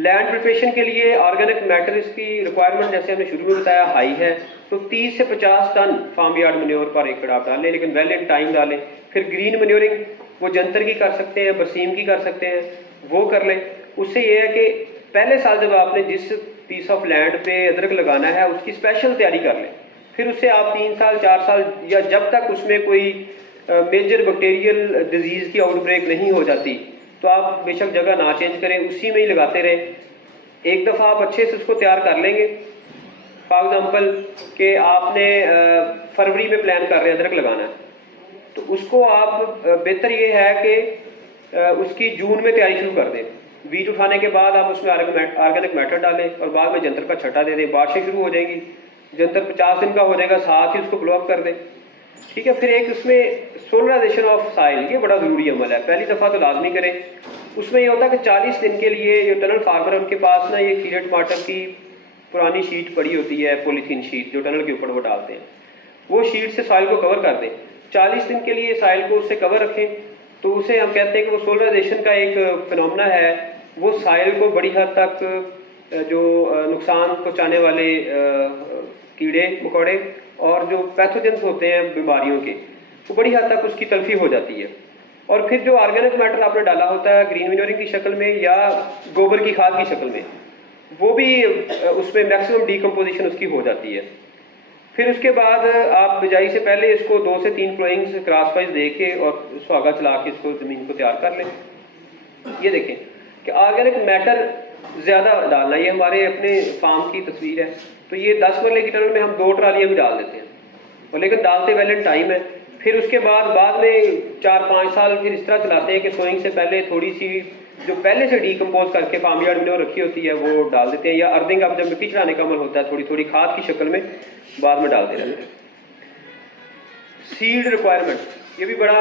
Land preparation के लिए organic matter इसकी रिक्वायरमेंट जैसे हमने शुरू में बताया हाई है, तो 30 से 50 टन फार्म यार्ड मनोर पर एकड़ आप डालें, लेकिन वेल इन टाइम डालें। फिर ग्रीन मनोरिंग वो जंतर की कर सकते हैं, बरसीम की कर सकते हैं, वो कर लें। उससे ये है कि पहले साल जब आपने जिस पीस ऑफ लैंड पे अदरक लगाना है उसकी स्पेशल तैयारी कर लें। फिर उससे आप 3 साल 4 साल या जब तक उसमें कोई मेजर बैक्टीरियल डिजीज़ की आउटब्रेक नहीं हो जाती तो आप बेशक जगह ना चेंज करें, उसी में ही लगाते रहें। एक दफ़ा आप अच्छे से उसको तैयार कर लेंगे, फॉर एग्ज़ाम्पल कि आपने फरवरी में प्लान कर रहे हैं अदरक लगाना है, तो उसको आप बेहतर ये है कि उसकी जून में तैयारी शुरू कर दें। बीज उठाने के बाद आप उसमें ऑर्गेनिक मैटर डालें और बाद में जंतर का छट्टा दे दें। बारिशें शुरू हो जाएंगी, जंतर 50 दिन का हो जाएगा, साथ ही उसको ब्लॉक कर दें। ठीक है। फिर एक उसमें सोलराइजेशन ऑफ साइल, ये बड़ा ज़रूरी अमल है, पहली दफ़ा तो लाजमी करें। उसमें ये होता है कि 40 दिन के लिए जो टनल फार्मर है उनके पास ना ये खीरे टमाटर की पुरानी शीट पड़ी होती है, पॉलीथीन शीट जो टनल के ऊपर वो डालते हैं, वो शीट से सॉइल को कवर कर दें। 40 दिन के लिए सॉइल को उससे कवर रखें, तो उसे हम कहते हैं कि वो सोलराइजेशन का एक फिनोमेना है। वो सॉइल को बड़ी हद तक जो नुकसान पहुँचाने वाले कीड़े मकोड़े और जो पैथोजेंस होते हैं बीमारियों के, वो बड़ी हद तक उसकी तलफी हो जाती है। और फिर जो ऑर्गेनिक मैटर आपने डाला होता है ग्रीन मैन्योरिंग की शक्ल में या गोबर की खाद की शक्ल में, वो भी उसमें मैक्सिमम डीकम्पोजिशन उसकी हो जाती है। फिर उसके बाद आप बिजाई से पहले इसको 2 से 3 प्लोइंग्स क्रॉस वाइज दे के और सुहागा चला के इसको ज़मीन को तैयार कर लें। ये देखें कि ऑर्गेनिक मैटर ज़्यादा डालना, ये हमारे अपने फार्म की तस्वीर है। तो ये 10 मरले की टनल में हम 2 ट्रालियाँ भी डाल देते हैं, और लेकिन डालते वेल टाइम है। फिर उसके बाद में 4-5 साल फिर इस तरह चलाते हैं कि सोइंग से पहले थोड़ी सी जो पहले से डीकम्पोज करके फार्म यार्ड में रखी होती है वो डाल देते हैं, या अर्थिंग अब जब मिट्टी चढ़ाने का अमल होता है थोड़ी थोड़ी खाद की शक्ल में बाद में डालते रहते हैं। सीड रिक्वायरमेंट, ये भी बड़ा